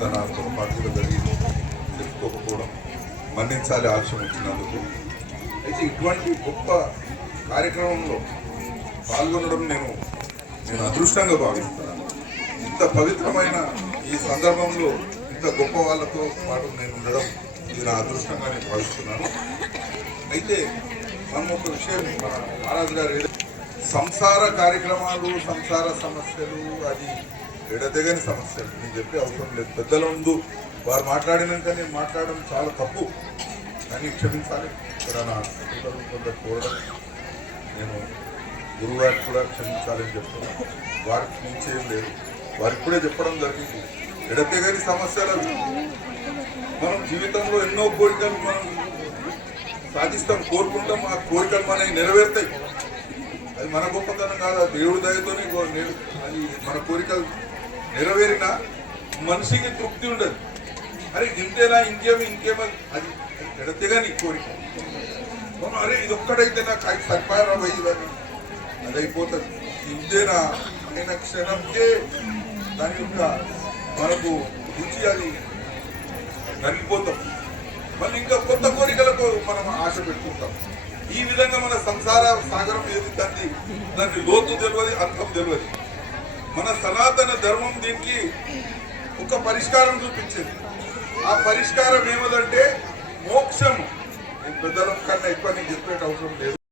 తన పొరపాటుగా జరిగి తెలుసుకోకపోవడం మన్నించాలి ఆలస్యం వచ్చినందుకు. అయితే ఇటువంటి గొప్ప కార్యక్రమంలో పాల్గొనడం నేను అదృష్టంగా భావిస్తున్నాను. ఇంత పవిత్రమైన ఈ సందర్భంలో ఇంత గొప్ప వాళ్ళతో పాటు నేను ఉండడం ఇది నా అదృష్టంగా నేను భావిస్తున్నాను. అయితే మనం ఒక విషయం మన మహారాజు గారు సంసార కార్యక్రమాలు, సంసార సమస్యలు అది ఎడతెగని సమస్యలు నేను చెప్పే అవసరం లేదు. పెద్దల ముందు వారు మాట్లాడినాక నేను మాట్లాడడం చాలా తప్పు, కానీ క్షమించాలి. ఇక్కడ నా కొంత చూడడం నేను గురువు గారికి కూడా క్షమించాలని చెప్తున్నాను. వారికి మించేం లేదు, వారికి కూడా చెప్పడం జరిగింది. ఎడతెగని సమస్యలు మనం జీవితంలో ఎన్నో కోరికలు మనం సాధిస్తాం, కోరుకుంటాం. ఆ కోరికలు మనకి నెరవేరుతాయి. అది మన గొప్పతనం కాదు, దేవుడి దయతోనే అది మన కోరికలు నెరవేరిన మనిషికి తృప్తి ఉండదు. అరే ఇంతేనా, ఇంకేమో అది ఎడతెగని కోరిక. అరే ఇది ఒక్కడైతే నాకు అది సరిపారా పోయిందని అది అయిపోతుంది. ఇంతేనా అయిన క్షణంకే దాని యొక్క మనకు రుచి అది నలిగిపోతాం. మళ్ళీ ఇంకా కొత్త కోరికలకు మనం ఆశ పెట్టుకుంటాం. ఈ విధంగా మన సంసార సాగరం ఏది దాన్ని లోతు తెలియదు, అర్థం తెలియదు. మన సనాతన ధర్మం దీనికి ఒక పరిష్కారం చూపించింది. ఆ పరిష్కారం ఏమదంటే మోక్షం. పెద్దల కన్నా ఎక్కువ నేను చెప్పేట అవసరం లేదు.